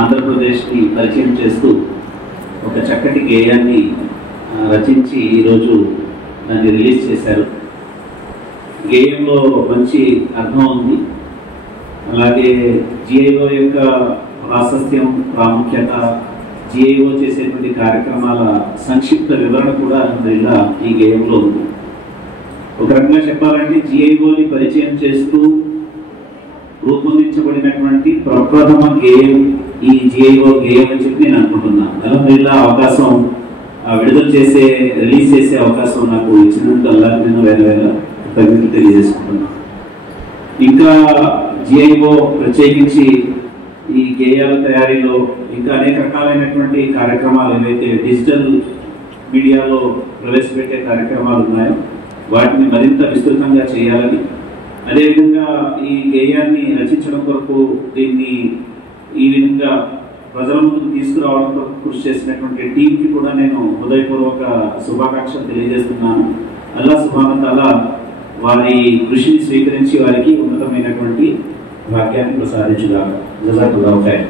ఆంధ్రప్రదేశ్ కి పరిచయం చేస్తూ ఒక చక్కటి గేయాన్ని రచించి ఈరోజు దాన్ని రిలీజ్ చేశారు. గేయంలో మంచి అర్థం ఉంది. అలాగే జిఐఓ యొక్క ప్రాశస్త్యం, ప్రాముఖ్యత, జిఐఓ చేసేటువంటి కార్యక్రమాల సంక్షిప్త వివరణ కూడా ఇలా ఈ గేయంలో ఉంది. ఒక రకంగా చెప్పాలంటే జిఐఓని పరిచయం చేస్తూ రూపొందించబడినటువంటి ప్రప్రథమ గేయం ఈ జిఐఓ గేయం అని చెప్పి నేను అనుకుంటున్నాను. అలా అవకాశం విడుదల చేసే, రిలీజ్ చేసే అవకాశం నాకు ఇచ్చినందుకు అల్లాహ్ నేను వేల కృతజ్ఞతలు తెలియజేసుకుంటున్నాను. ఇంకా జిఐఓ ప్రత్యేకించి ఈ గేయాల తయారీలో ఇంకా అనేక రకాలైనటువంటి కార్యక్రమాలు ఏవైతే డిజిటల్ మీడియాలో ప్రవేశపెట్టే కార్యక్రమాలు ఉన్నాయో వాటిని మరింత విస్తృతంగా చేయాలని, అదేవిధంగా ఈ గేయాన్ని రచించడం కొరకు దీన్ని ఈ విధంగా ప్రజల ముందుకు తీసుకురావడం కొరకు కృషి చేసినటువంటి టీంకి కూడా నేను హృదయపూర్వక శుభాకాంక్షలు తెలియజేస్తున్నాను. అల్లాహ్ సుబ్హానహు వ తఆలా వారి కృషిని స్వీకరించి వారికి ఉన్నతమైనటువంటి భాగ్యాన్ని ప్రసాదించుగాక. జజాకల్లాహు ఖైర్.